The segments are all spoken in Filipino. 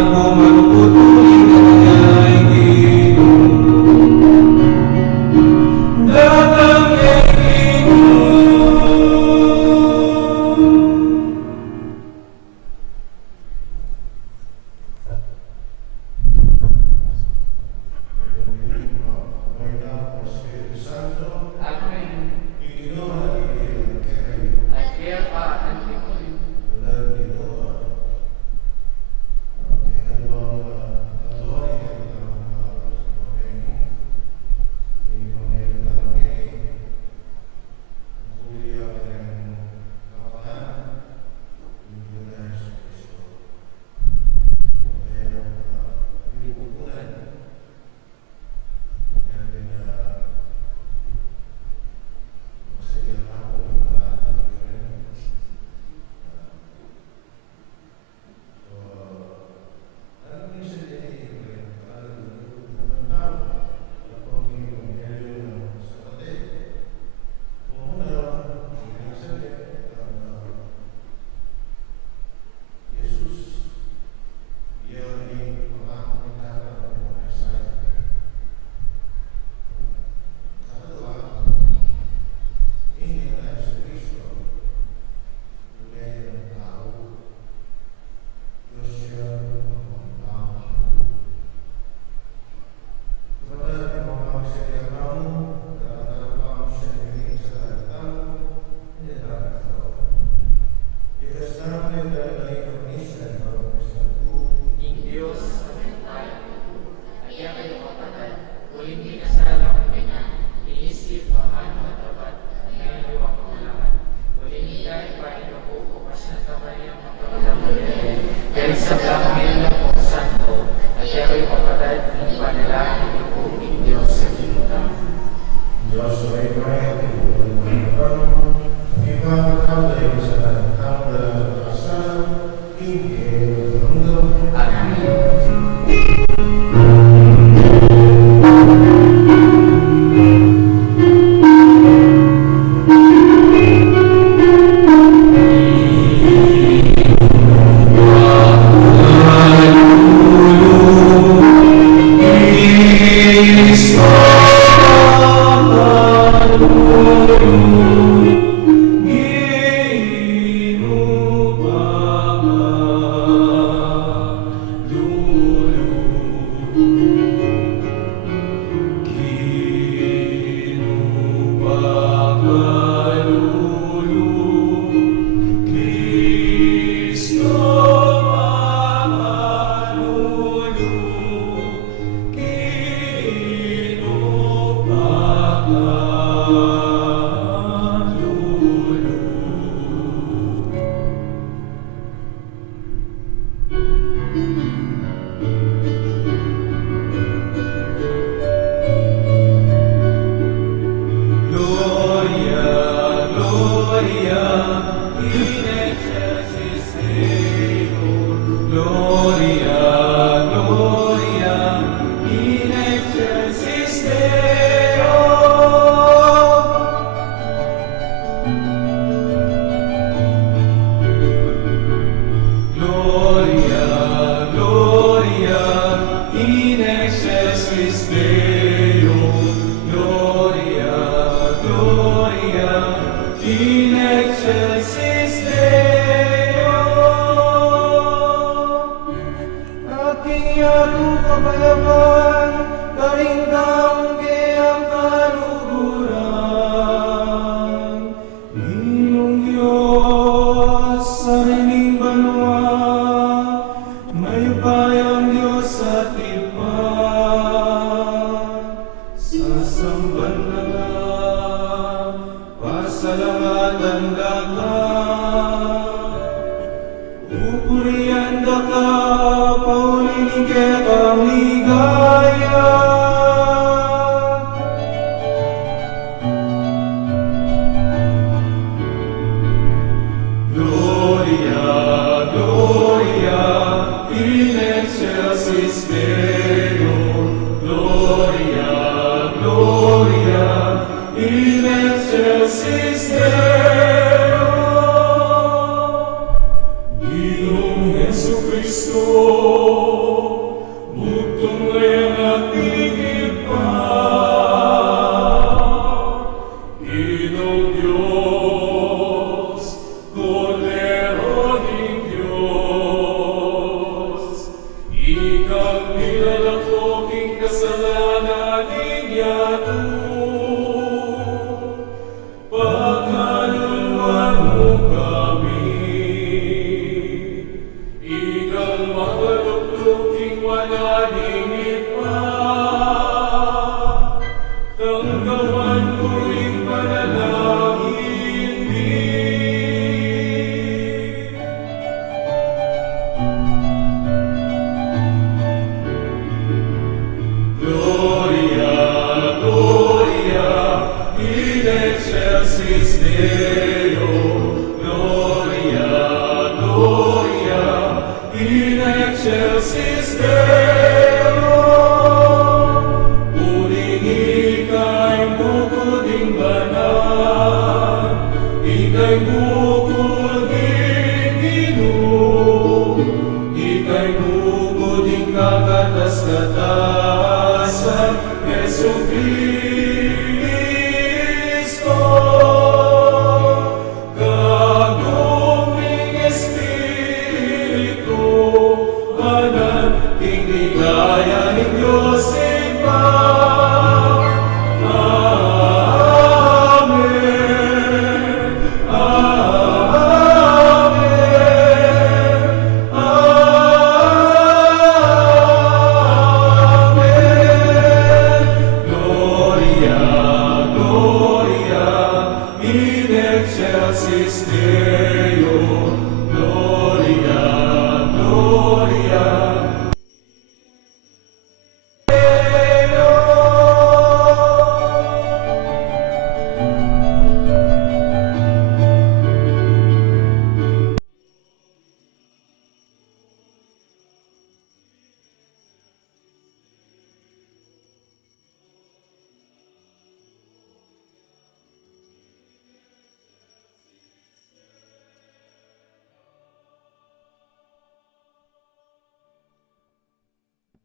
Amen.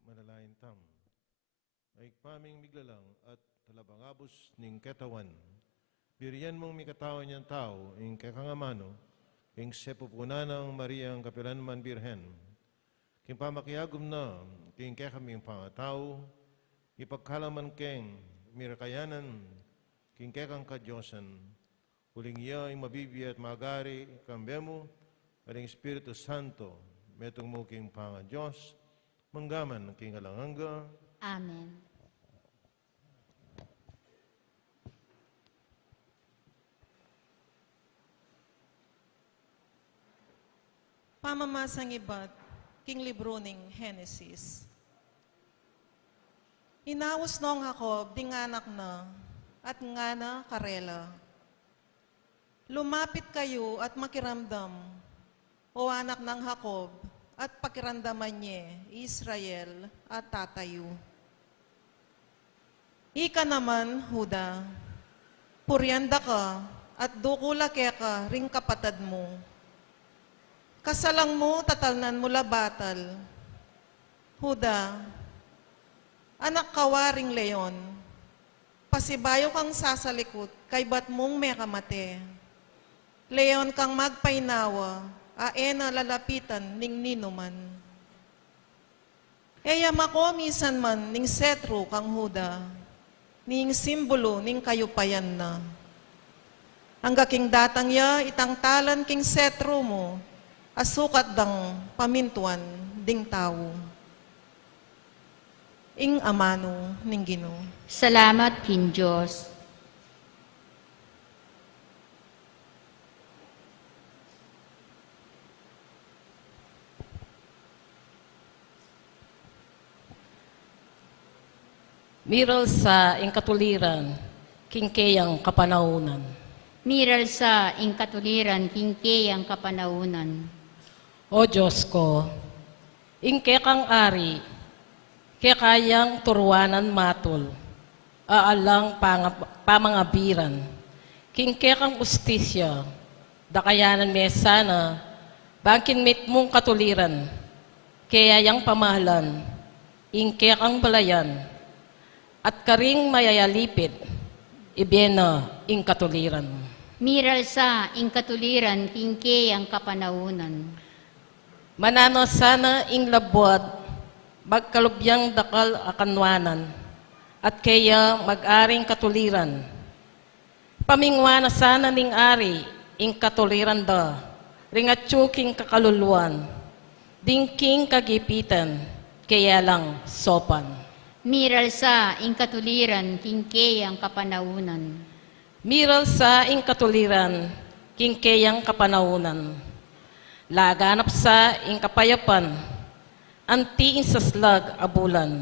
Manalain tam, ay paming miglalang at talabangabos ning ketawan. Biriyan mong mikatawan niyang tao, ing kakangamano, ing sepupunan ng Maria ang Kapilanman Birhen. King pamakiyagom na, king kakaming pangatao, ipagkalaman keng mirakayanan, king kakang kadyosan, huling iya ang mabibi at magari, kambemo, at ang Espiritu Santo, metong mo king pangadyos, manggaman ng king alanganga. Amen. Pamamasang iba't king libro ning Genesis. Inawas nong Jacob, ding anak na, at nga na karela. Lumapit kayo at makiramdam, o anak ng Jacob, at pakiramdaman niya, Israel, at tatayo. Ika naman, Huda, puryanda ka, at dukula ka ring kapatad mo. Kasalang mo, tatalnan mo labatal. Huda, anak kawaring leon, pasibayo kang sasalikot, kay bat mong may kamate. Leon kang magpainawa, aena lalapitan ning ninuman. Eyam ako misan man ning setro kang Huda, ning simbolo ning kayupayan na. Ang gaking datang ya, itang talan king setro mo, asukat dang pamintuan ding tao. Ing amano ning Ginoo. Salamat kin Diyos. Miral sa ingkatuliran, kingkeyang kapanahunan. Miral sa ingkatuliran, kingkeyang kapanahunan. O Diyos ko, ingke kang ari, kayang turuanan matol, aalang pamangabiran, kingke kang ustisya, dakayanan mesana, bangkin mit mong katuliran, kaya yang pamahalan, ingke kang balayan, at karing mayayalipid, ibena ing katuliran. Miral sa ingkatuliran, kingkeyang kapanahunan. Manano sana ing labwat, magkalubyang dakal akanwanan, at kaya mag-aring katuliran. Pamingwana sana ning ari, ing katuliran da, ringatsuking kakaluluan, dingking kagipitan, kaya lang sopan. Miral sa ingkatuliran, kingkeyang kapanahunan. Miral sa ing katuliran, kingkeyang kapanahunan. Laganap sa ing kapayapan, anti insaslag abulan.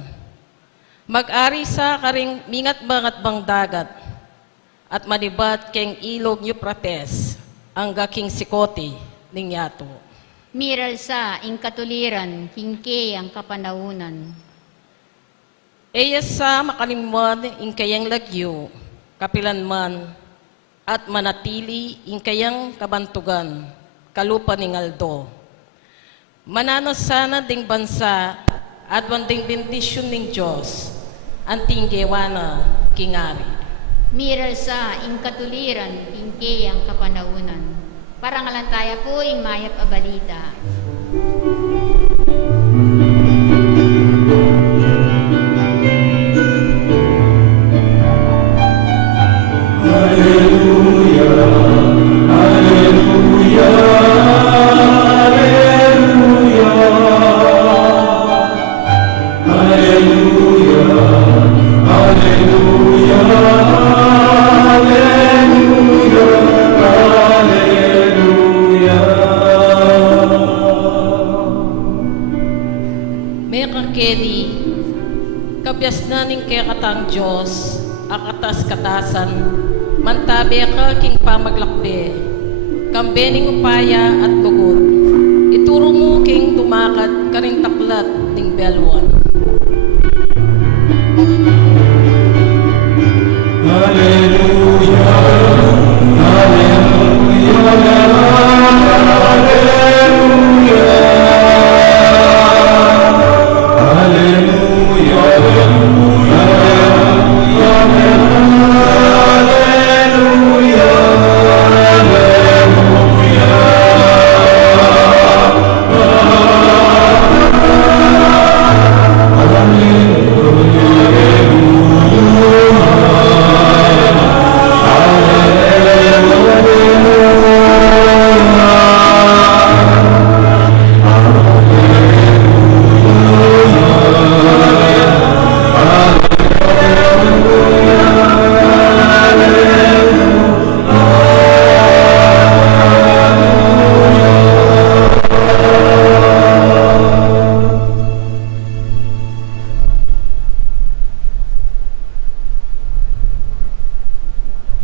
Mag-ari sa karing mingat bangat bang dagat, at manibat keng ilog Euphrates, ang gaking sikote ning yato. Miral sa ing katuliran, kingkay ang kapanaunan. Eya sa makalimwan ing kayang lagyo, kapilanman, at manatili ing kayang kabantugan, kalupa ni Aldo. Mananos sana ding bansa at wanding bendisyon ning Diyos, anting gewana kingari. Miral sa ing katuliran, kingkay ang kapanaunan. Parangalantaya po ing mayap a balita. May kakedi, kabyas na ning kaya katang Diyos, akatas katasan, mantabi ka king pamaglakbe, kambening upaya at lugur. Ituro mo king tumakad karing taklat ning belwan.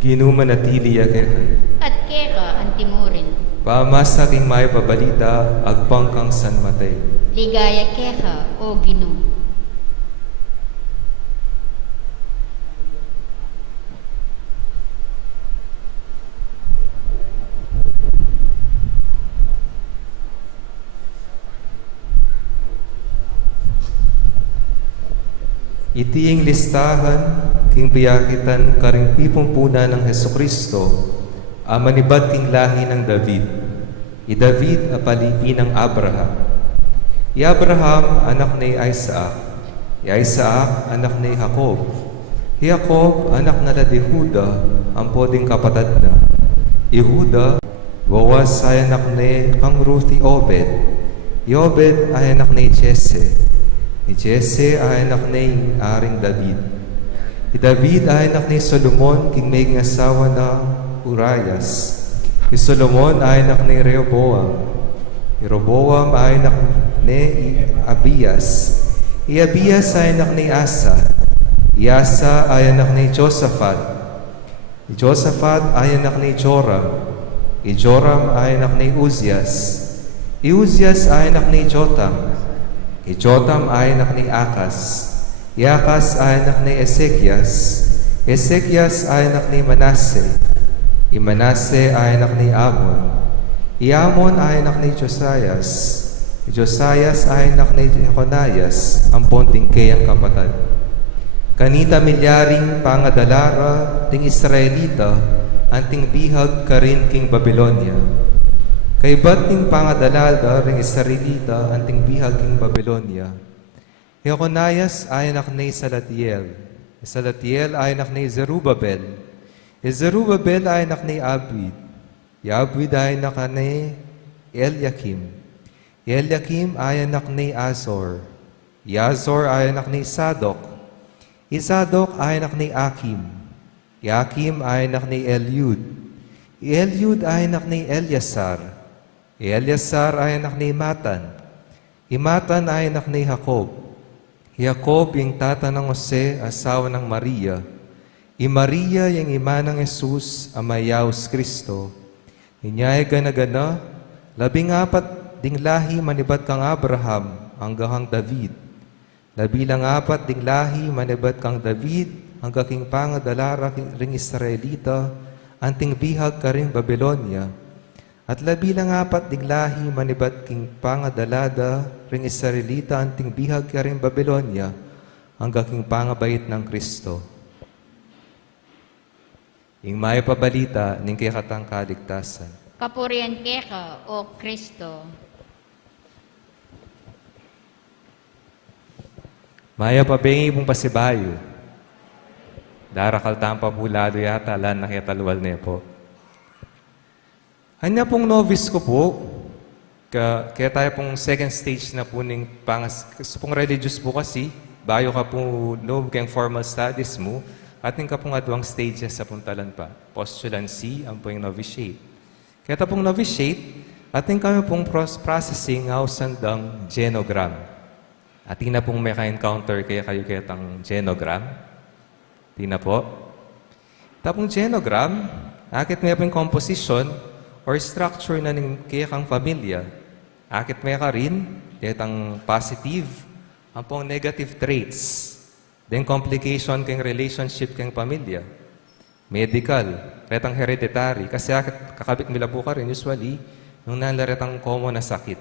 Ginumanatili yakehan. At keka ang timurin. Paamasa king may pabalita, agpang kang San Matay. Ligaya keka o Ginoo. Itiing listahan, king piyakitan karing pipumpuna ng Hesukristo, amanibad king lahi ng David. I David apalipi ng Abraham. I Abraham anak ni Isaac. I Isaac anak ni Jacob. I Jacob anak na ni Huda, ang poding kapatad na. I Huda, Boaz ay anak ni kang Ruth i Obed. I Obed ay anak ni Jesse. I Jesse ay anak ni Aring David. I David ay anak ni Solomon, king may asawa na Urias. I Solomon ay anak ni Rehoboam. I Rehoboam ay anak ni Abias. I Abias ay anak ni Asa. I Asa ay anak ni Josaphat. I Josaphat ay anak ni Joram. I Joram ay anak ni Uzias. I Uzias ay anak ni Jotam. I Jotam ay anak ni Akas. I Akas ay anak ni Ezekias. Ezekias ay anak ni Manase. I Manase ay anak ni Amon. I Amon ay anak ni Josias. I Josias ay anak ni Jeconias, ang ponting kayang kapatad. Kanita milyaring pangadalara ting Israelita, anting bihag karin king Babylonia. Kay ba't ning pangadalada ring Israelita anting bihag king Babylonia. Jeconias ay anak ni Salatiel. Salatiel ay anak ni Zerubabel. Zerubabel ay anak ni Abid. Abid ay anak ni Eliakim. Eliakim ay anak ni Azor. Azor ay anak ni Sadok. Sadok ay anak ni Akim. Akim ay anak ni Eliud. Eliud ay anak ni Eliasar. Eliasar ay anak ni Matan. Matan ay anak ni Jacob. Jacob yung tata ng Jose, asawa ng Maria. Maria yung ima ng Jesus, amayaos Kristo. Inyay gana-gana, 14 ding lahi manibat kang Abraham hanggang kang David. Labilang apat ding lahi manibat kang David hanggang king pangadalara ring Israelita anting bihag ka ring Babylonia. At labilang apat ding lahi manibat king pangadalada ring Israelita anting bihag ka ring Babylonia hanggang king pangabait ng Kristo. Ing may pabalita ning kay katang kaligtasan. Kapurian keka, O Kristo. Maya pabengi pong pasibayo. Darakal tampa pulado yata, lan nakitalwal niya po. Hanya pong novice ko po, kaya tayo pong second stage na po ng pong religious po kasi, bayo ka po no, kayong formal studies mo, ating ka pong adwang stages sa puntalan pa. Postulancy, ang po yung novitiate. Kaya ta pong novitiate, ating kami pong processing sandang genogram. Ating na pong may ka-encounter kaya kayo tang genogram. Di na po. Tapong genogram, akit may pong composition or structure na ng kaya kang pamilya. Akit may ka rin, kaya tang positive, ang pong negative traits. Then complication kang relationship kang pamilya. Medical, retang hereditary. Kasi kakabit nila po ka rin usually, nung nalaretang common na sakit,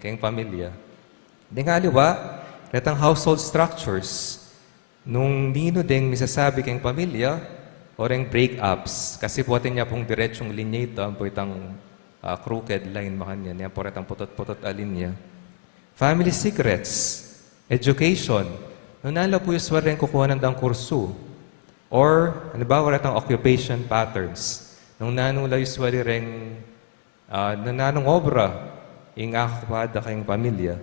kang pamilya. Then kaliwa, retang household structures. Nung nino ding misasabi kang pamilya, o ring breakups. Kasi po niya pong diretsyong linya ito, ang po itang crooked line makanya. Yan po retang putot-putot alinya. Family secrets, education. Nung nala po usually rin kukuha ng kurso. Or, halimbawa retang occupation patterns. Nung nanula usually rin nananong obra, ing akapada kayong pamilya.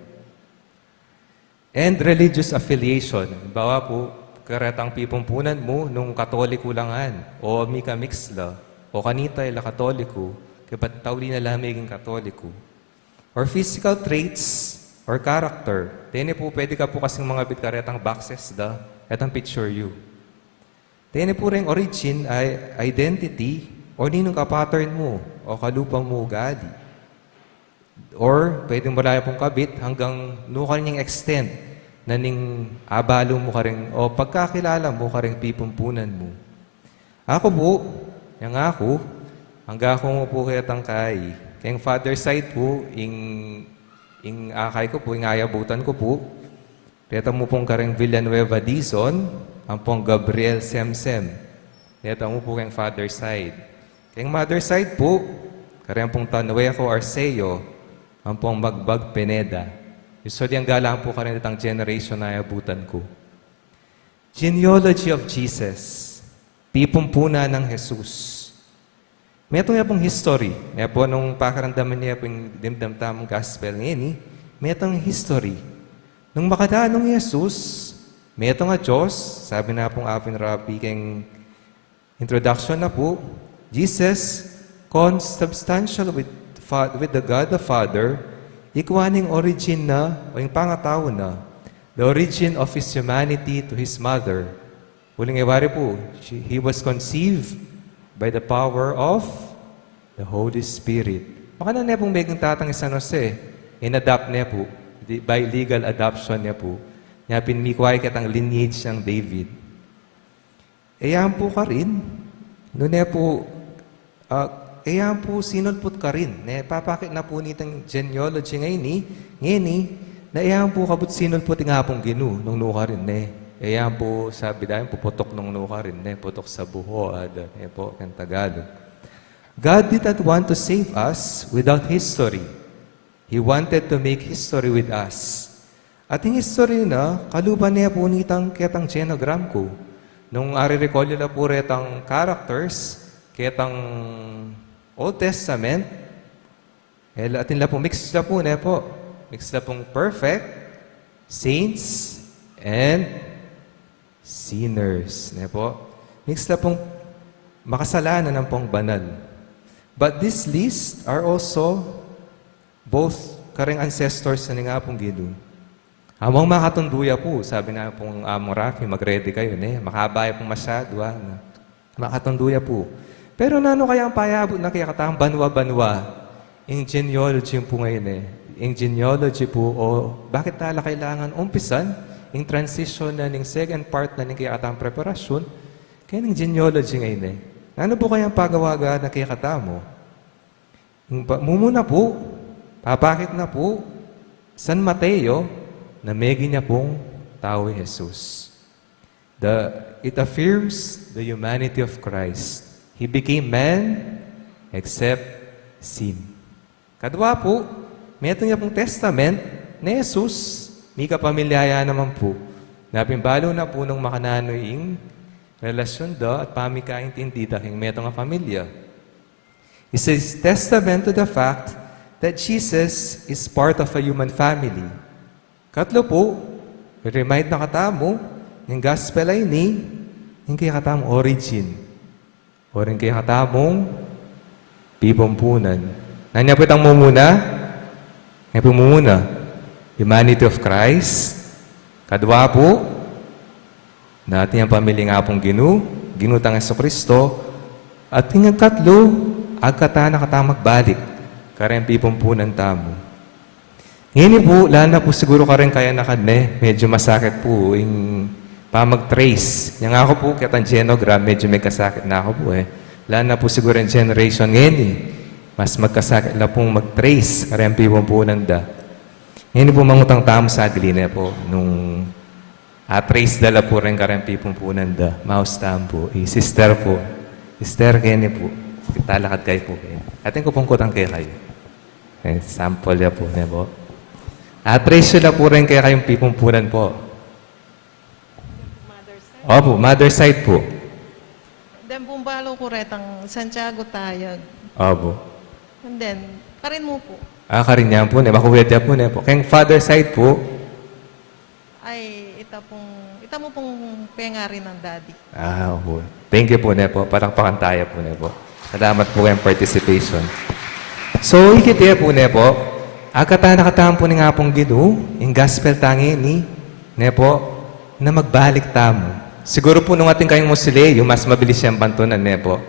And religious affiliation. Bawa po, karetang pipumpunan mo nung katoliko langan, o mika mixla, o kanita ila katoliko, kapat tawli na lamiging katoliko. Or physical traits, or character. Tene po, pwede ka po kasing mga bitkaretang boxes etang picture you. Tene po rin origin ay identity, o ninong ka-pattern mo, o kalupang mo ugali. Or, pwedeng malaya pong kabit hanggang no kanyang extent na ning abalo mo ka rin, o pagkakilala mo ka rin pipumpunan mo. Ako po, yang ako, hanggang ako mo po kaya tangkay. Kayang father side po, ing akay ko po, ing ayabutan ko po, kaya mo pong kareng Villanueva Dizon, ang pong Gabriel Semsem. Kaya mo po kayang father side. Kayang mother side po, kareng pong Tanueco Arceo, ang pong Magbag Pineda. Usually ang galang po kareng itang generation na ayabutan ko. Genealogy of Jesus. Pipumpunan ng Jesus. May itong pong history. May po nung pakaramdaman niya po yung dimdamtamang gospel ngayon, may itong history. Nung makadaan ng Jesus, may itong Diyos, sabi na pong aping Rabbi keng introduction na po, Jesus, consubstantial with the God the Father, ikuaning origin na, o yung pangatao na, the origin of His humanity to His mother. Huling iwari po, He was conceived by the power of the Holy Spirit. Baka na pong megang tatang San Jose, in-adapt niya po, by legal adoption niya po, niya pinimikway katang lineage ng David. Ayan po ka rin, noon niya po, ayan po sinulpot ka rin, papakit na po nitang genealogy ngayon na ayan po kabut sinulpot nga pong ginu, nung nuka rin, ayan po, sabi dahil, puputok nung nuka rin, putok sa buho, po, kang Tagalog. God did not want to save us without history. He wanted to make history with us. At yung history na, kaluban niya po nitang ketang genogram ko. Nung ari-recall nila po retang characters, ketang Old Testament, atin la po, mix na po, mix na pong perfect, saints, and sinners. Mix na pong makasalanan ng pong banal. But this list are also both kareng ancestors na nga pong gido. Amang makatunduya po, sabi na pong Among Rafi, mag-ready kayo, makabaya pong masyado, makatunduya po. Pero nano kaya ang payabot na kaya katang banwa-banwa, Yung genealogy po ngayon eh. Yung genealogy po, o bakit tala kailangan umpisan yung transition na ng second part na ng kayakatang preparasyon, kaya ng genealogy ngayon eh. Ano po kayang pagawaga na kayakata mo? Mumuna po, papakit na po, San Mateo, na megi niya pong tao Jesus. It affirms the humanity of Christ. He became man except sin. Kadwa po, meron niya pong testament na Jesus, may kapamilyaya naman po. Napimbalo na po ng makananoing relasyon da at pamikaintindi dahil meron nga pamilya. It says testament to the fact that Jesus is part of a human family. Katlo po, remind na katamo, yung gospel ay ni, yung kaya katamong origin. O rin kaya katamong pipampunan. Nanya po itang mumuna? Ngayon po mumuna. Humanity of Christ. Kadwa po, natin ang pamilya nga pong ginutang Jesucristo. At yung katlo, agkata na katamang magbalik. Karen pipampunan tamo. Ngayon po, lalo na po siguro ka rin kaya nakadne, medyo masakit po yung pamag-trace. Yung ako po, kitang genogram, medyo may kasakit na ako po eh. Lalo na po siguro yung generation ngayon eh. Mas magkasakit na pong mag-trace, kaya pipampunan da. Ngayon po, mangutang tamo sa aglina po, nung trace dala po rin kaya pipampunan da. Mouse tamo po, sister po. Sister Kenny po. Talakad kayo po kayo. Atin ko pong kutang kayo kayo. Sample ya po, ne po. Trace sila po rin kaya kayong pipampunan po. Opo, mother side po. Then bumbalo ko retang Santiago Tayag. Opo. And then, karin mo po. Karinyan po, ne. Makuwedya po, ne po. Kayong father side po. Ay, ita mo pong pengarin ng daddy. Opo. Thank you po, ne po. Parang pakantaya po, ne po. Salamat po kayong participation. So, ikitiya po, ne po. Agkata nakatahan po ni nga pong Ginoo, yung gospel tangi ni, ne po, na magbalik tamo. Siguro po nung ating kayong Musileo, mas mabilis siyang bantunan, ne po.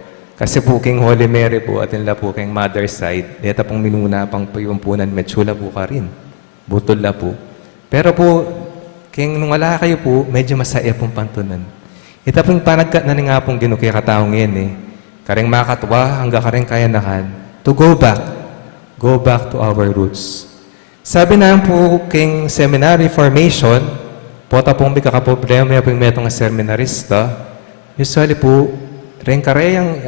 Kasi po king Holy Mary po, atin la po king mother side, deta pong minuna pang payumpunan, metsula po ka rin. Butol la po. Pero po, king nung wala kayo po, medyo masaya pong pantunan. Ita pong panagkat na ni nga pong Ginoo kaya kataong yan eh. Karing makatwa, hanggang karing kaya nakan, to go back to our roots. Sabi na po king seminary formation, pota pong may kakaproblema yung metong seminarista, usually po, rin karelang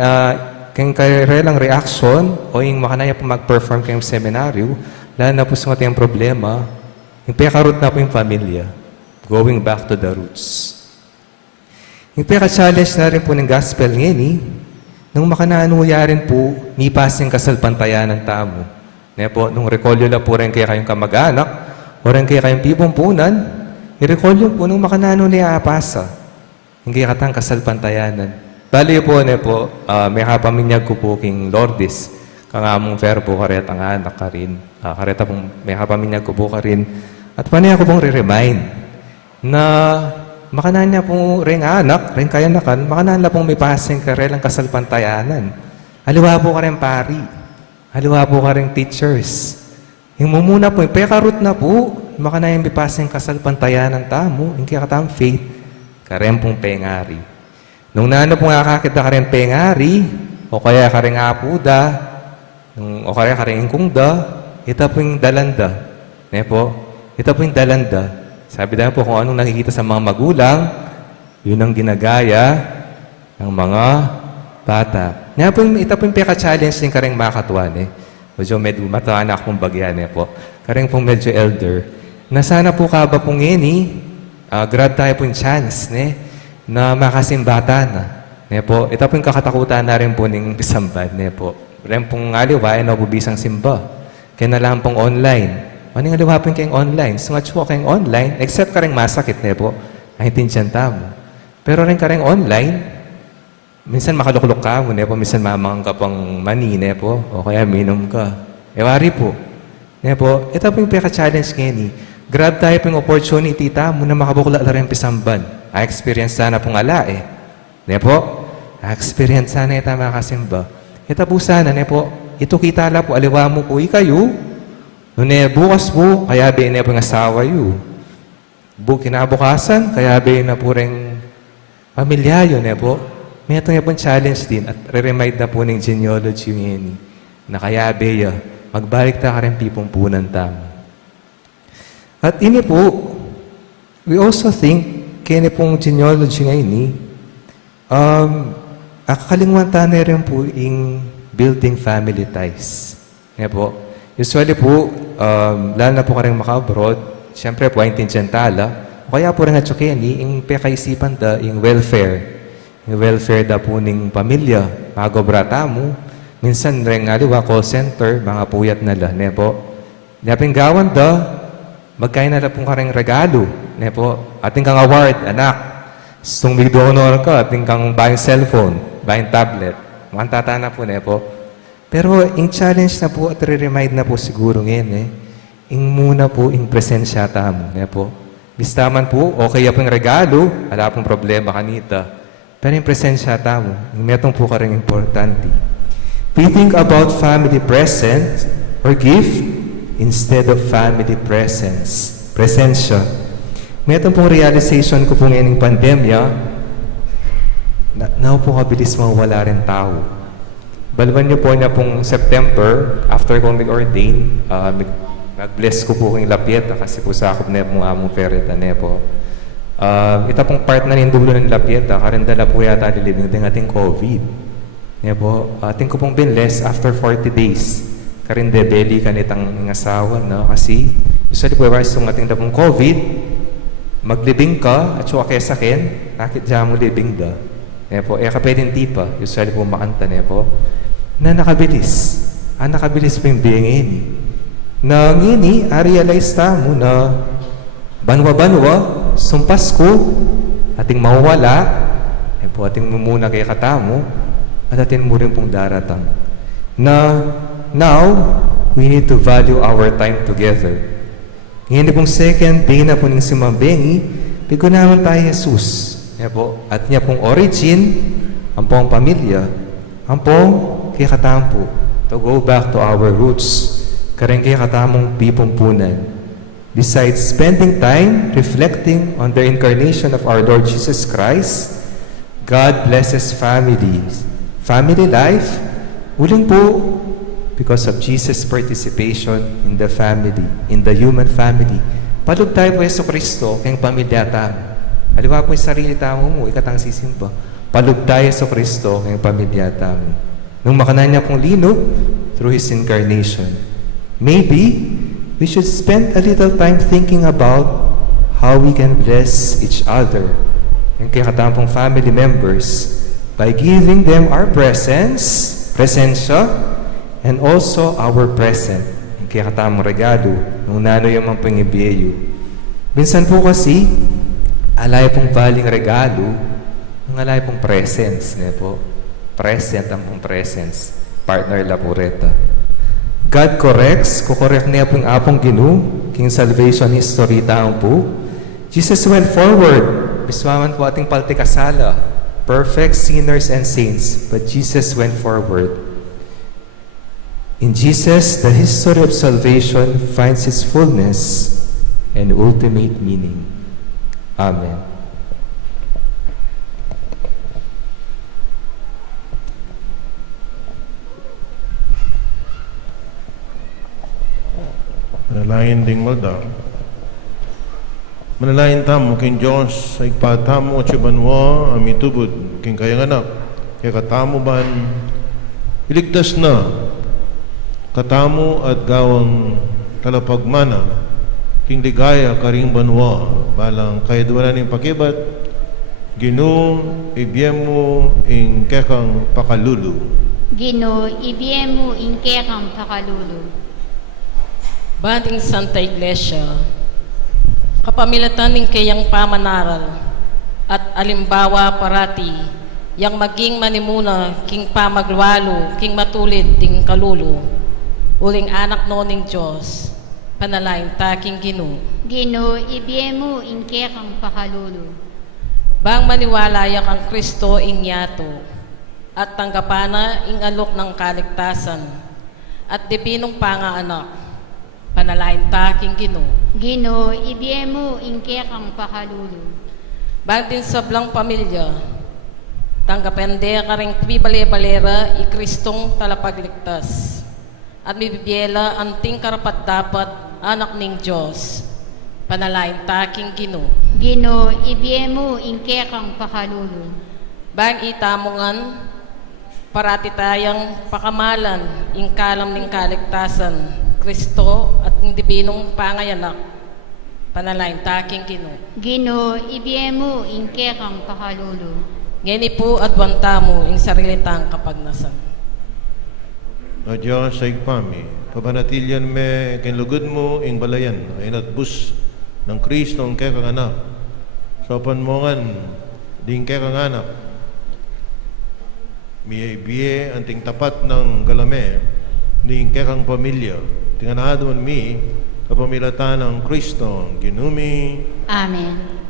reaction o yung makanaya po mag-perform kayong seminaryo, lalo na po sa ating problema, yung peka-root na po yung pamilya, going back to the roots. Yung peka-challenge na rin po ng gospel ngayon, nung makananuya rin po, may pasing kasalpantayan ng tamo. Po, nung rekolyo na po rin kaya kayong kamag-anak, o rin kaya kayong pipumpunan, i-rekolyo po nung makanano niya apasa. Hindi katang kasalpantayanan. Bali po, may kapaminyag ko po king Lourdes, kangamong fair po karet ang anak ka rin. Kareta pong may kapaminyag ko po ka rin. At panay ako pong re-remind na makanan niya po rin anak, rin kaya nakan, makanan na pong may pasing karelang kasalpantayanan. Haliwa po ka rin pari. Haliwa po ka rin teachers. Yung mumuna po, yung peka-root na po, makanan yung may pasing kasalpantayanan tamo, yung kaya katang faith, karen pong pengari. Nung naano pong nakakita ka rin pengari, o kaya ka rin apuda, o kaya ka rin ingkungda, ito po yung dalanda. Ito po yung dalanda. Sabi dahil po kung anong nakikita sa mga magulang, yun ang ginagaya ng mga bata. Ito po yung peka-challenge ng karing makatuan. Medyo matawan na akong bagyan po. Karing pong medyo elder. Na sana po ka ba pong grab tayo po yung chance na makasimbata na. Po, ito po yung kakatakutan na rin po ng bisambad. Po. Ren pong aliwa, po bisang simba. Kaya na lang pong online. Ano yung aliwa po yung kayong online? Sungat po kayong online, except ka rin masakit, po. Ay, tintiyan tamo. Pero rin ka rin online, minsan makaluklok ka mo, po. Minsan mamang ka pang mani, po. O kaya minom ka. Ewari po. Po, ito po yung peka-challenge ngayon. Grab tayo po yung opportunity tamo na makabukla na rin pisamban. experience sana pong ala po. experience sana ito makasimba. Ito po sana, po, ito kitala po, aliwa mo po ikayo, nung bukas po, kaya ba na po ng asawa yu. Kinabukasan, kaya ba na po rin pamilya yun po. May ito nga pong challenge din at re-remind na po ng genealogy yun na kaya ba magbalik ta ka rin pipumpunan tamo. At ini po, we also think, kaya pong genealogy ngayon akakalingwanta na rin po yung building family ties. Po. Usually po, lalo na po ka rin maka-abroad, siyempre po, ay tinsyentala, o kaya po rin at tsukeni, yung pekaisipan da, yung welfare. Yung welfare da po ng pamilya, bago brata mo, minsan rin aliwa, call center, mga puyat nala, po. Naping gawan da, magkain nala pong ka rin regalo, po. Ating kang award, anak. Sung big donor ka, ating kang buying cellphone, buying tablet. Mantata na po, po. Pero yung challenge na po at re-remind na po siguro ngayon, yung muna po yung presensya tamo, po. Bistaman po, okay yung regalo, wala pong problema kanita. Pero yung presensya tamo, yung metong po ka rin importante. We think about family present or gift instead of family presence. Presensya. Metong pong realization ko po ngayon ng pandemya, na po kabilis mawala rin tao. Balwan niyo po na pong September, after kong mag-ordain, nag-bless ko po kong lapieta kasi po sakop na po among perita na po. Ita pong part na nindulo ng lapieta, karindala po yata nilibing din ating COVID. Nga po, ating ko pong binless after 40 days. Karinde, belly kanitang asawa, no? Kasi, usually po, yung ating na pong COVID, maglibing ka, at suwa kaya sakin, nakit dyan mo libing da. Nga po, kapwedeng tipa, usually po makanta na po, na nakabilis. Nakabilis po yung biyangin. Na ngini, realize ta mo na banwa-banwa, sumpas ko, ating mawala, po ating mumuna kay katamo, at ating mo rin pong daratang. Na now, we need to value our time together. Ngayon pong second day na po ng simambengi, pigunaman tayo Jesus. Po, at niya pong origin, ang pong pamilya, ang pong kay katampo, to go back to our roots, kareng kay katamong pipumpunan. Besides spending time reflecting on the incarnation of our Lord Jesus Christ, God blesses families. Family life, uling po, because of Jesus' participation in the family, in the human family. Palug tayo po Yesu Kristo, kayong pamilya tamo. Aliwa po yung sarili tamo mo, ikatang sisimba. Palug tayo sa Kristo, kayong pamilya tamo. Nung makanan niya pong lino, through His incarnation. Maybe, we should spend a little time thinking about how we can bless each other and kaya katampong family members by giving them our presensya, and also our present. Yung kaya katamong regalo, nung nano yung mga pangibiyo. Minsan po kasi, alay pong baling regalo, ang alay pong presence. Po. Present ang pong presence. Partner Lapureta. God corrects, kukorek niya pong apong ginu, king salvation history taong po. Jesus went forward, biswaman po ating paltikasala, perfect sinners and saints, but Jesus went forward. In Jesus, the history of salvation finds its fullness and ultimate meaning. Amen. Manalangin ding malda. Manalangin tamo king Diyos ay patamo at sibanwa amitubod king kayang anak. Kaya katamo ban iligtas na katamo at gawang talapagmana king ligaya karing banwa balang kayadwanan ng pakibat Gino ibyemo ing kekang pakalulu. Gino ibyemo ing kekang pakalulu. Bading Santa Iglesia, kapamilatan ng kayang pamanaral at alimbawa parati, yang maging manimuna king pamaglwalo, king matulid ting kalulu, uling anak no ning Diyos, panalain ta king Gino. Gino ibyemo ing kekang pakalulu. Bang maniwala yak ang Kristo ing yato, at tanggapana ing alok ng kaligtasan, at dibinong pangaanak, panalain taking Ginoo. Ginoo, ibiyemo ingke kang pakalulu. Bang din sa blang pamilya, tanggapende ka rin bale-balera i Kristong talapagligtas. At mibibiyela anting karapat dapat anak ning Diyos. Panalain taking Ginoo. Ginoo, ibiyemo ingke kang pakalulu. Bang itamongan, parati tayang pakamalan, ingkalam ning kaligtasan, Kristo at ng dibinong pangayanak, panalain taking Ginoo. Ginoo, ibiyemo ingke kang pakalulu. Ngeni po at wantamo ing sarilitang kapagnasan. O Diyos sa igpami, pabanatilyan me kinlugod mo ing balayan, ay natbus ng Kristo ang kekang anak. So panmongan, ding kekang anak, biye anting tapat ng galame, ding kekang pamilya, tinganadon mi, kapamilatan ng Kristo, ang ginumi. Amen.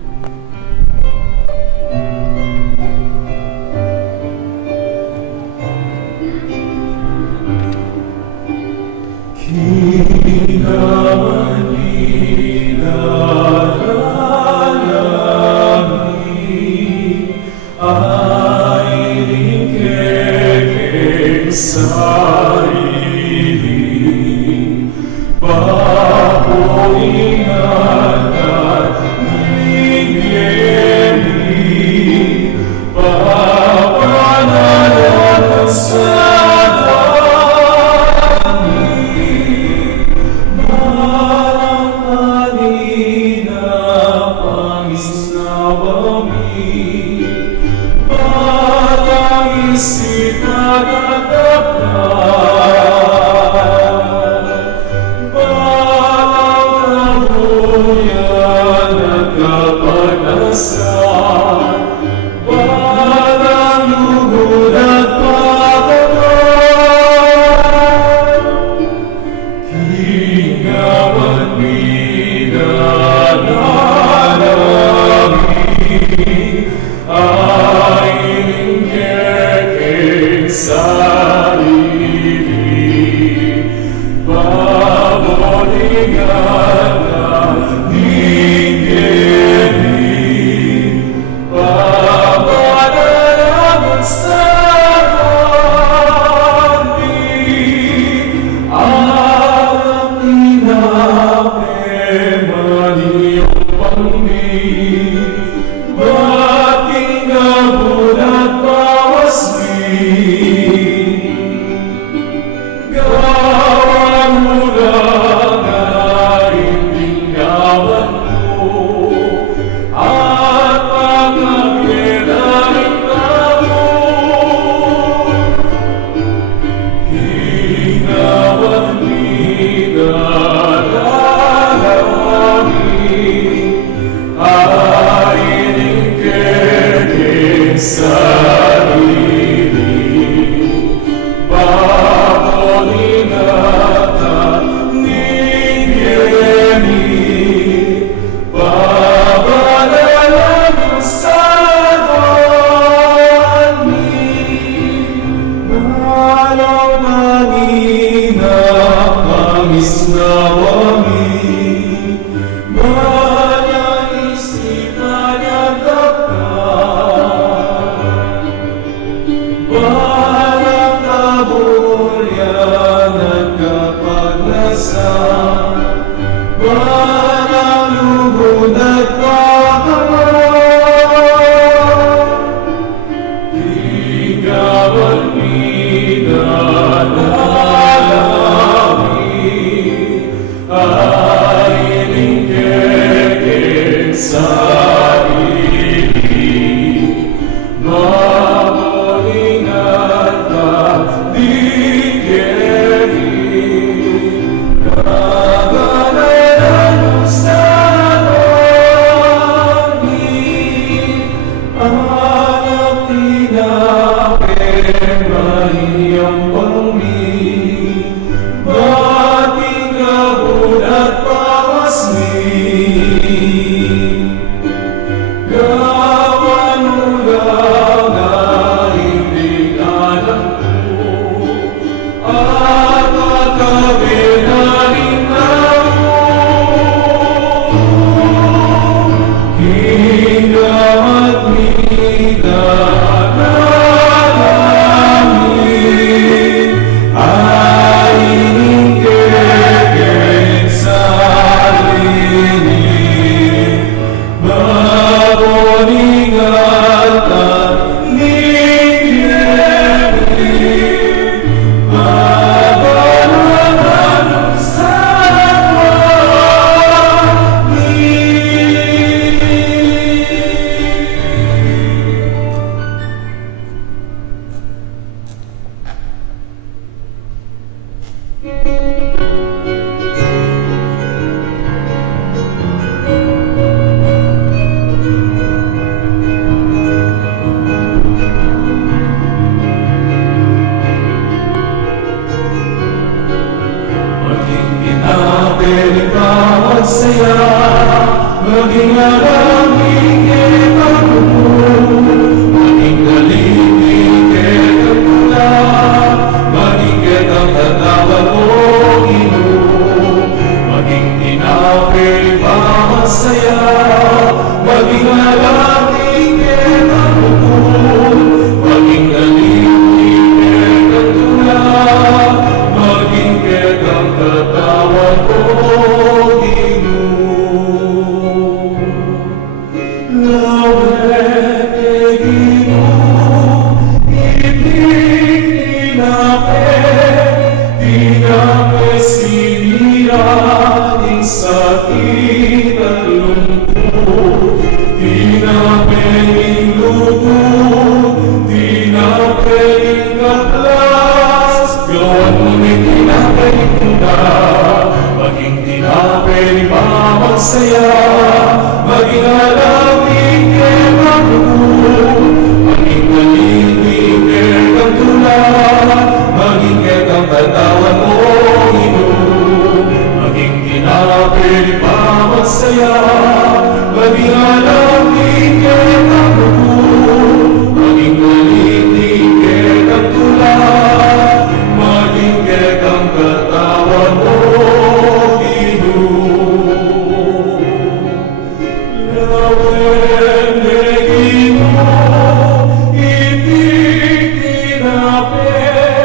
magsaya, maging alangin kitang maging galing kitang tula, maging kitang katawan o Ginoo, maging tinapay pa magsaya, maging alangin kitang maging galing kitang tula, maging kitang katawan o sakit at lungkot, di na pwedeng lugod, di na pwedeng kaplas. Gawan mo may tinapay tunda, maging tinapay ni magsaya, maging alawin kitang lugod, maging galing kitang tula, maging kitang katawan mo tinapay pa magsaya, maging alangin kitang lugod, maging galing kitang tula, maging kitang katawan mo Ginoo. Lawen Ginoo, ibig tinapay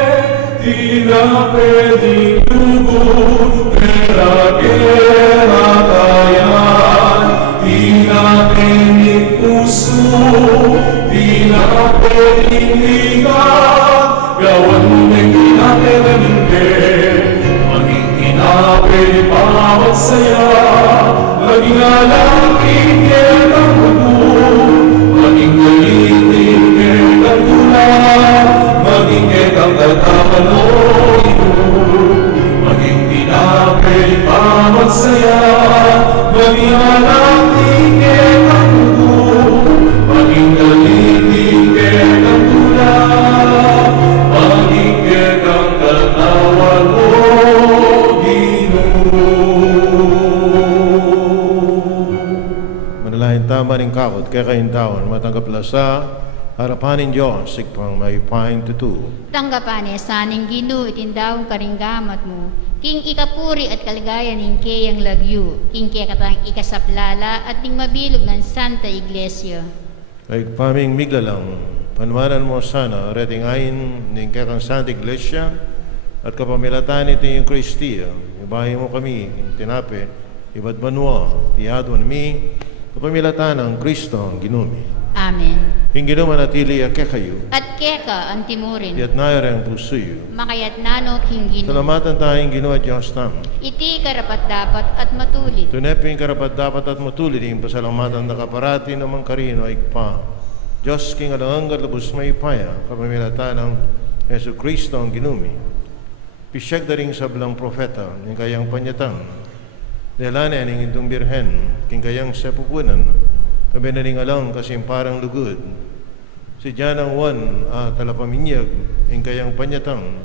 di lugod, Kera kayan, di na pwedeng puso, di na pwedeng ligat. Gawan mo ng tinapay na hindi, maging tinapay di pa magsaya, maging alangin kitang lugod, maging galing kitang tula, maging kitang katawan mo tinapay pa magsaya, maging alangin kitang lugod, maging galing kitang tula, maging kitang katawan mo Ginoo. Manalangin tama ning kakot kaya kayintawan matanggap sa harapanin Diyos sigpang may paing tutu. Tanggapan sa ning Ginoo itindaw karinggamat mo, king ikapuri at kaligayan ning kayang lagyu, king kaya katang ikasaplala at ning mabilog ng Santa Iglesia. Kay paming miglalang, panwanan mo sana reting ayin ning kayang Santa Iglesia at kapamilatan ito yung Kristiya. Ibahin mo kami, tinape, iba't banwa, tiyadwan mi, kapamilatan ng Kristo ang Ginumi. Amen. Ingino manatili ake kayo, At keka ang timurin, at nayari ang pusoyo. makayat nanok hinggin, Salamatan tayong ginawa Diyos tam. iti karapat dapat at matulit. Tunepin karapat dapat at matulit yung pasalamatan na kaparati namang karino ay pa. Diyos king alangang galabos may paya, kapamilatan ng Yesu Kristo ang Ginumi. Pisyag daring sablang profeta, ng kayang panyatang. Nilana ng indong birhen, king kayang sepupunan. Kami na rin alang kasing parang lugod. Si Janang Juan talapaminyag, ing kayang panyatang.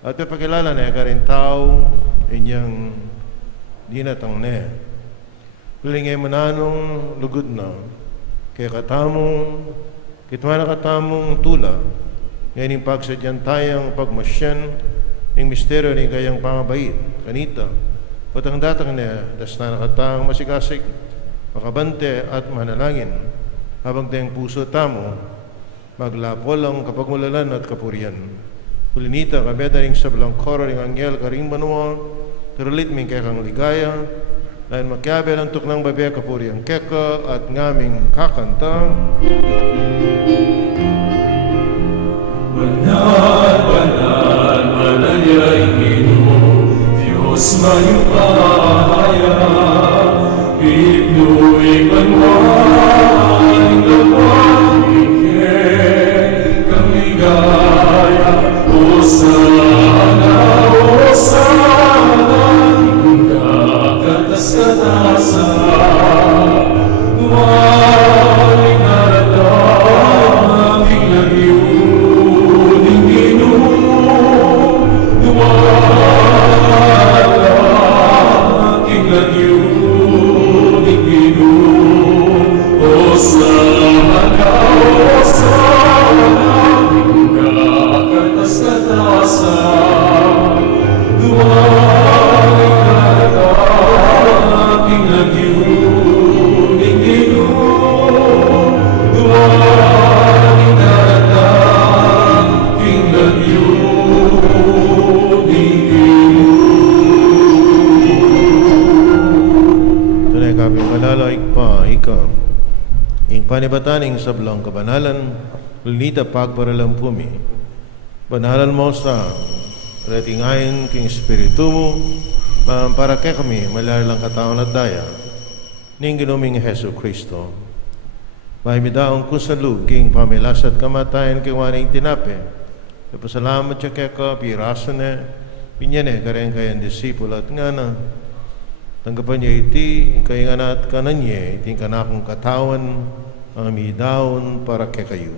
At ipakilala na ka rin tao, inyang dinatang ne. Lingay mananong lugod na, kaya katamong, kitmana katamong tula, ngayon yung pagsadyan tayang pagmasyan, yung misteryo ng kayang pangabait, kanita, patang datang na, das na nakatang masigasig, makabante at manalangin, habang tayong puso tamo, maglapol ang kapagmulalan at kapurian. Kulinita, kabeda ring sablang koro ring anghel karing manuwa, terulit ming kekang ligaya, lain makyabel ang tuknang babe kapuriang keka at ngaming kakanta. Banal, banal, manayay Ginoo, Diyos mayupaya, Ibnu'y manwaling lapangike, kang ligaya, Hosana, Hosana, hingga katas-katasan, maling naratang aming lagyunin Ginoo, dumalang aking lagyo ni Ginoo. Hosana, Hosana, katas-katasan. Duwag aking lagyo ni Ginoo. Duwag aking lagyo ni Tunay kaping malalaik pa, ikaw. Ing panibataning sablang kabanalan, lunita pagparalang pumi. Banalan mo sa ratingayin king Espiritu mo, para kay kami malalang kataon at daya, ning ginuming Heso Kristo. Mahimidaong kusalug king pamilas at kamatayan king waning tinape. Napasalamat siya kaya ka, piraso na, pinyane karen kayan disipulo at nga na, tanggapan niya iti, kaya nga na at kanan niya, iting kanakong katawan, ang amidaon para kay kayo.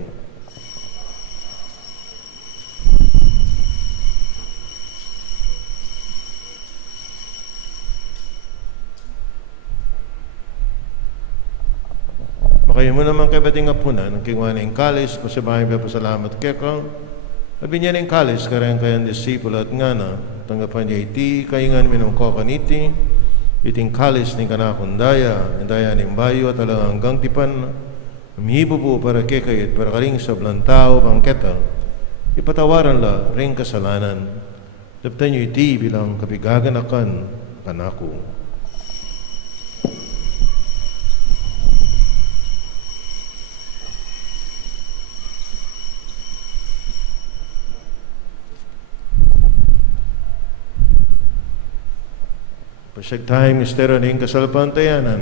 Makayo mo naman kay bating apunan, ang kingwan ng kalis, pasibahin pa pasalamat kay ka, at binyan ng kalis, karen kayan disipulo at nga na, tanggapan niya iti, kaya nga minong kokaniti, iting kalis ng kanakundaya, daya ng bayo at alang hanggang tipan, umihibo po para kay kayo, para kaling sa blantao, bangketa, ipatawaran la ring kasalanan, taptan niyo iti bilang kapigaganakan, kanako. Pasyag tayong mistero ng kasalpantayanan.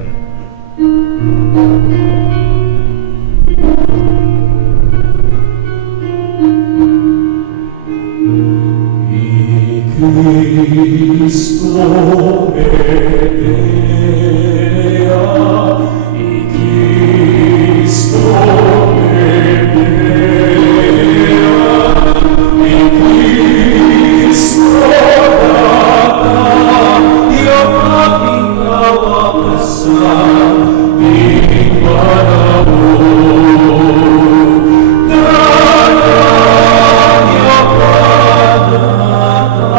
Cristo Medea, Cristo Medea, Cristo data, iyong aking kawapasan, di panahon. Dadan iyong panata,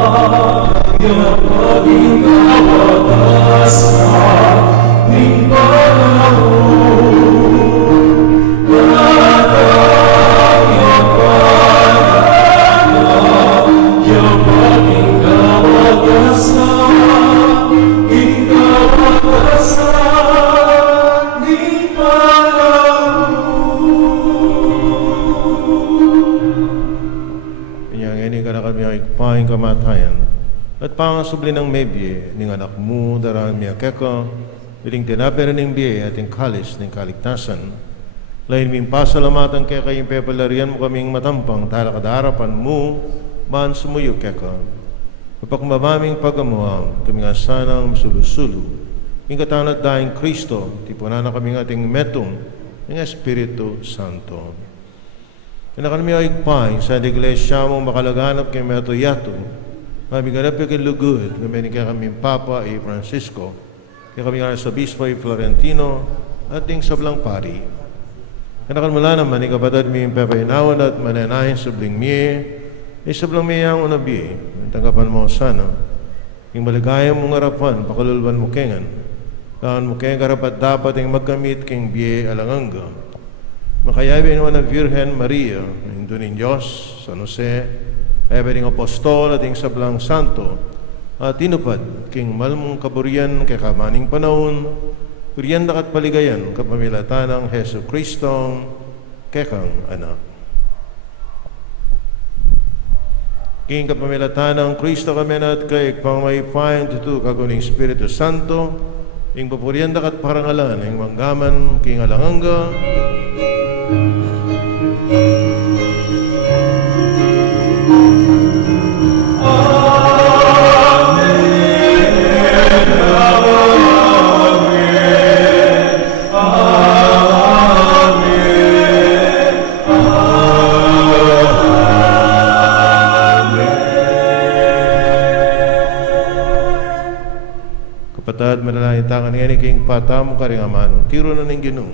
iyong aking kawapasan, di panahon. Dadan iyong panata, iyong aking kawapasan, iyong kawapasan, di panahon. Kanyang ini ka na kami ay paing kamatayan. At pangasubli ng mebye, ning anak mo, daraan miya keka, piling tinapera ng biye at yung kalis ng kaligtasan. Lain ming pasalamatan kaya kayong pepalarian mo kaming matampang tala kadarapan mo, maan sumuyo keka. Kapagmamaming pagamuam, kami nga sanang sulu-sulu. Ing katanat daing Kristo, tipunan na kami ating metong ng Espiritu Santo. Kaya kami ay paing sa iglesia mo makalaganap kay Meto Yato, mabiganap kay lugod, kami kaya kami Papa ay Francisco, kaya kami nga sa Bispo ay Florentino, ating sablang pari. Kaya mula naman, ikabatad mi yung pepainawan at mananahin sabling miye, ay sablang miye ang unabi, ang tanggapan mo sana, yung maligaya mong harapan, pakalulban mo kengan, kaan mo kengan karapat dapat yung magkamit keng biye alanganga. Makayabin mo na Virgen Maria, ng Dunin Diyos, San Jose, ayaw apostol at yung sablang santo, at tinupad king malmong kaburian kay kamaning panahon, kuriyan at paligayan kapamilatan ng Heso Kristong kekang anak. King kapamilatan ng Kristo kami na at kay pangmaypayan tutu kaguning Espiritu Santo, ing papuriyan at parangalan, ing manggaman king alanganga, manalangin tangan ngayon king patamo ka rin amano. Tiro na ning Ginoo.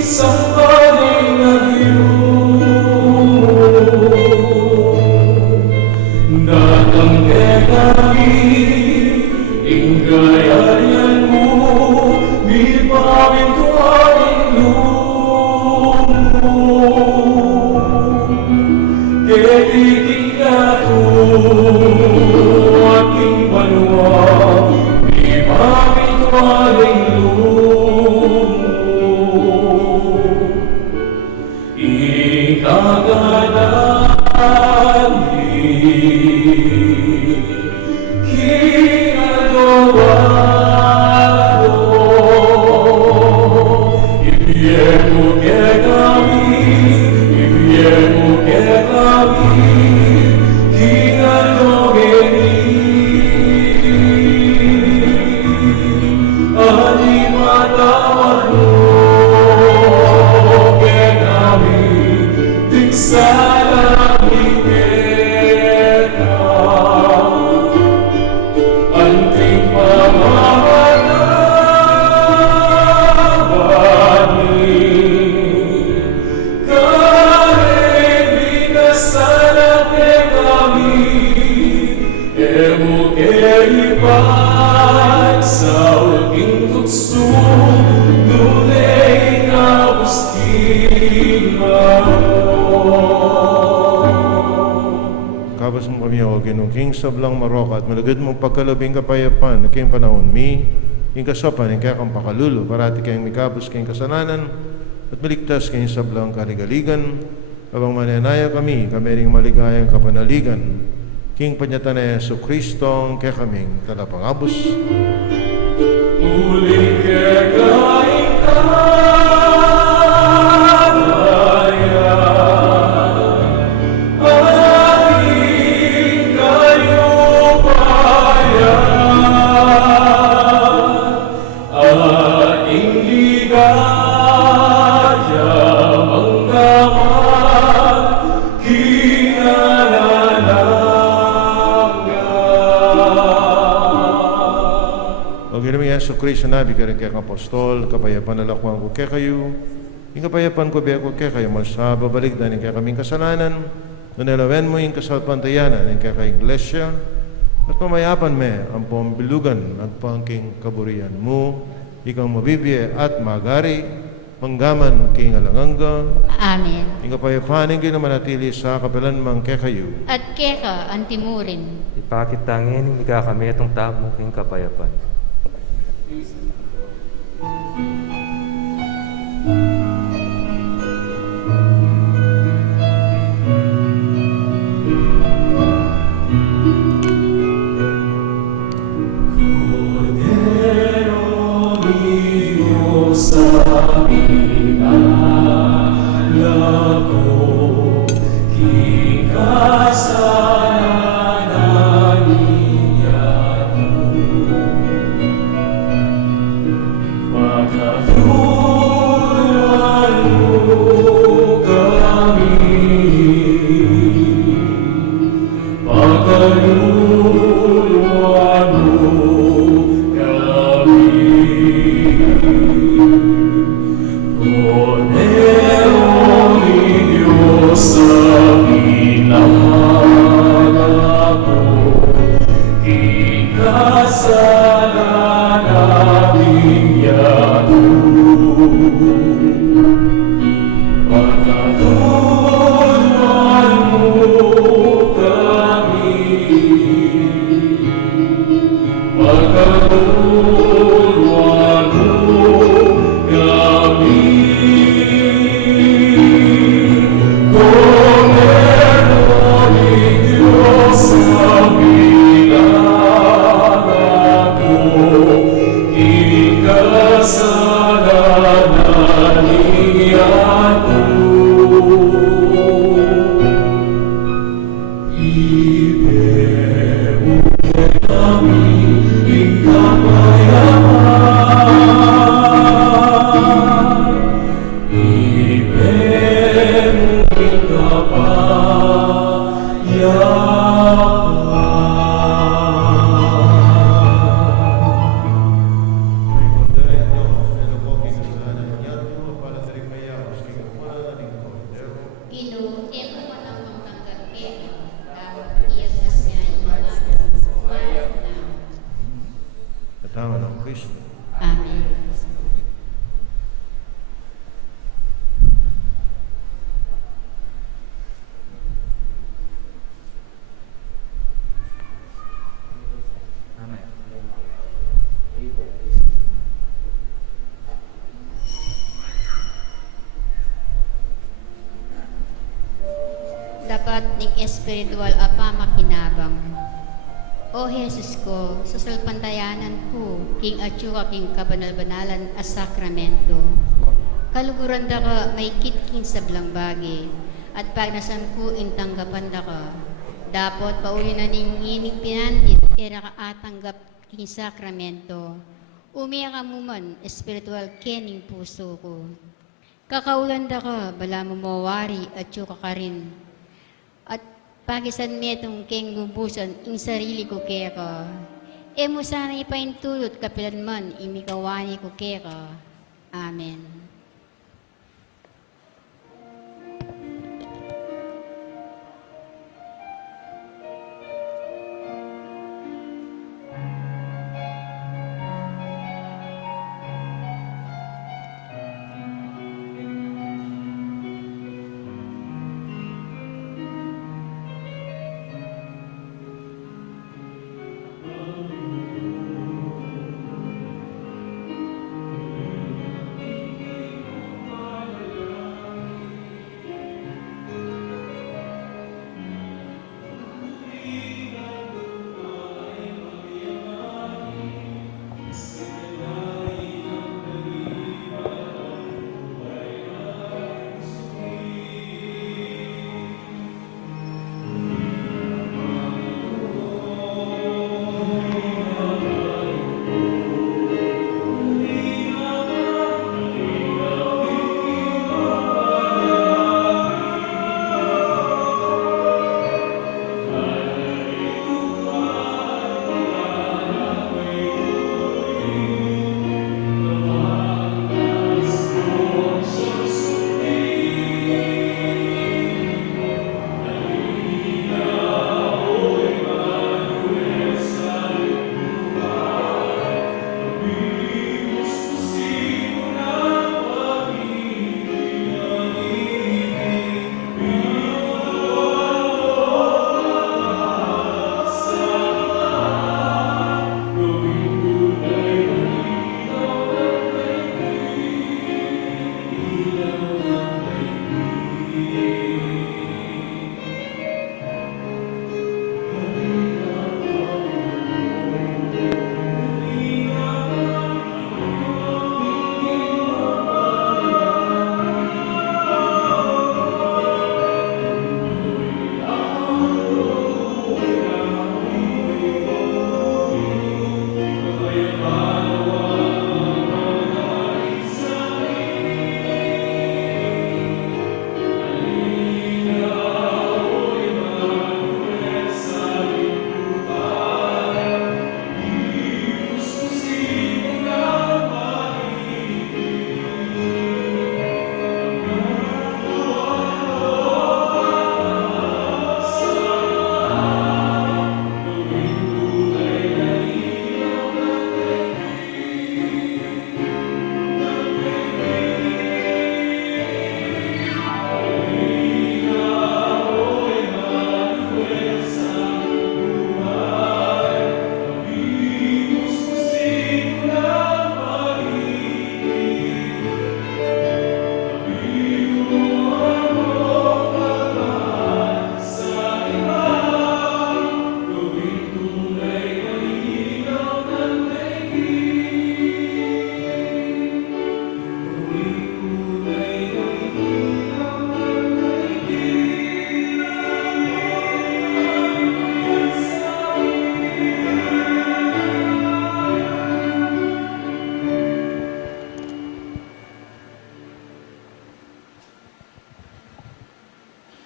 Isang paling nag-iyon datang kami inggayan mo bipawin ko ang iyong ketiking ato aking banwa bipawin ko ang iyong Kabas mo kami o Ginoo king sablang maroka at malagad mong pagkalabing kapayapan na king panahon mi, king kasapan, king kakang pakalulo, parati kayong mikabos king kasalanan at maligtas king sablang kaligaligan, abang mananaya kami ring maligayang kapanaligan, king panyatan na Yesu Kristong kaya kaming talapangabos. Uling kekain Yesu Kristo nabi ka rin kaya apostol, kapayapan na lakwang ko kaya kayo, yung kapayapan ko biya ko kaya kayo, sa babalik na kaya kaming kasalanan, nunalawen mo yung kasalpantayanan, yung kaya kay iglesia, at mamayapan me ang pambilugan at pangking kaburian mo, ikang mabibiye at magari, manggaman king alanganga. Amen. Yung kapayapan yung ginamanatili sa kapilan mang kaya kayo. At keka antimurin. Ipakitangin ni kami itong tamong king kapayapan. aming kapayapaan. Ibigay mo Ginoo, emo man ang pangtanggap kaya, dapat iyakas niya yung mga Katawan ng Kristo. Amen. Dapat ning espiritual apa makinabang. O Jesus ko, sa salpantayanan ko, king atsura king kabanal-banalan as sakramento. Kaluguran da ka may kitking sa blangbagi, at pag nasan ko intanggapan da ka. Dapat pauli na ning inig pinantit, era ka atanggap king sakramento. Umiya ka mo man, espiritual kening puso ko. Kakaulan da ka, bala mo mawari at tsuka ka rin. At pagisan metong keng lubusan ing sarili ko kaya ka. E mo sana ipaintulot kapilan man imikawani ko kaya ka. Amen.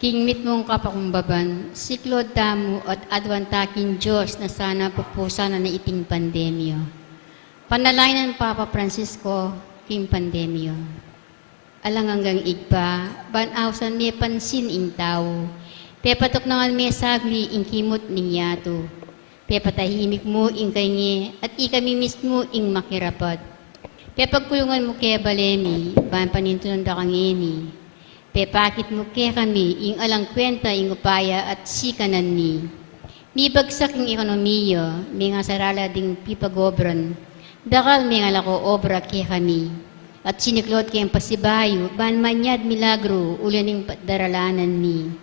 King mit mong kapakumbaban, siklod damo at adwantaking Diyos na sana pupusa na iting pandemyo. Panalangin ng Papa Francisco, King pandemyo. Alang hanggang igpa, banawsan may pansin ing tao. Pepatok nangan may sagli ing kimot ning yato. Pepatahimik mo ing kaingi at ikami mismo ing makirapat. Pepagkulungan mo kaya balemi, ban panintunan da kangeni. Pepakit mo kaya kami ing alang kwenta ing upaya at sikanan ni. Mi bagsak ing ekonomiya, mi nga sarala ding pipagobran. Dakal mi nga lako obra kaya kami. At siniklot kayang pasibayo, ban manyad milagro, ulan ing daralanan ni.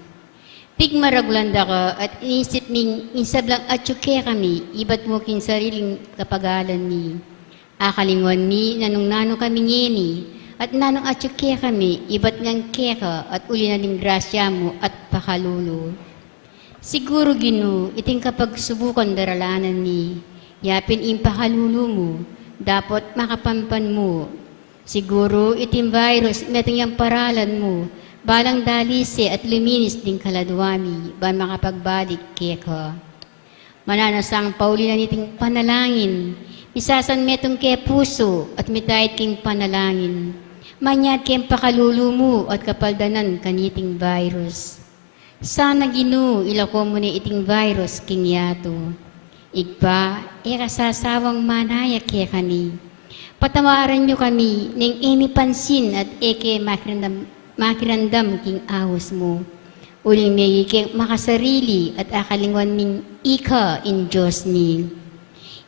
Pigmaragulanda ka at inisip ning insablang atsuke kami, ibat mo king sariling kapagalan ni. Akalingwan mi, nanong-nano kami ngeni, at nanong atsuke kami, ibat ngang keka at uli na ning grasya mo at pakalulo. Siguro ginu, iting kapag subukan daralanan ni, yapin ing pakalulo mo, dapat makapampan mo. Siguro iting virus, metong yung paralan mo, balang dalise at luminis ding kaladwami, ba makapagbalik keka. Mananasang Paulina niting panalangin, isasan metong ke puso at mitahit king panalangin. Manyad kem pakalulu mo at kapaldanan kaniting virus. Sana ginu ilako mo ni iting virus king yato. Igpa, kasasawang manaya ke kani. Patawaran nyo kami ning inipansin at eke makirandam king ahos mo. Uling may ike makasarili at akalingwan ning ika in Diyos ni.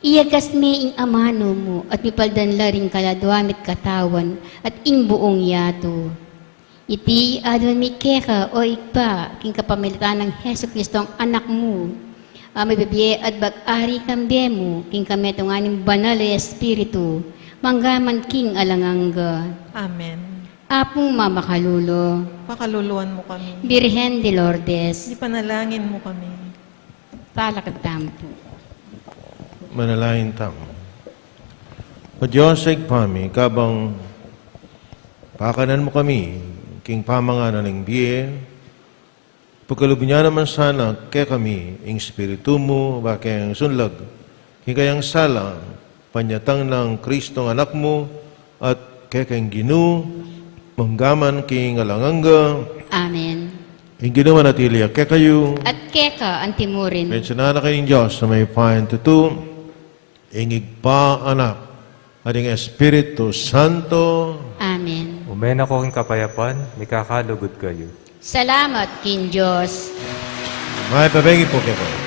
Iyagas me ing amano mo at mipaldan la ring kaladwamit katawan at ing buong yato. Iti adon mi keka o ikpa king kapamilitan ng Heso Kristo ang anak mo. May bibiye at bag-ari kambe mo king kametong aning banal na espiritu. Manggaman king alangangga. Amen. Apong mamakalulo. Pakaluluan mo kami. Birhen de Lourdes. Ipanalangin mo kami. Talakad tampo. Manalangin tamo. O Diyos ay pami, kabang pakanan mo kami, king pamanganan ng biye, pagkalubi niya naman sana kaya kami, ing spiritu mo, bakayang sunlag, hingayang sala, panyatang ng Kristong anak mo, at kaya kayang ginu, manggaman king alangangga, Amen. ing ginawa natili, kaya kayo, At keka ang timurin. mensyonana kayong Diyos na may pahan tutu, ingig pa anak, at ing Espiritu Santo, Amen. Umen ako king kapayapan, may kakalugod kayo. Salamat, King Diyos. may pabengi po kayo.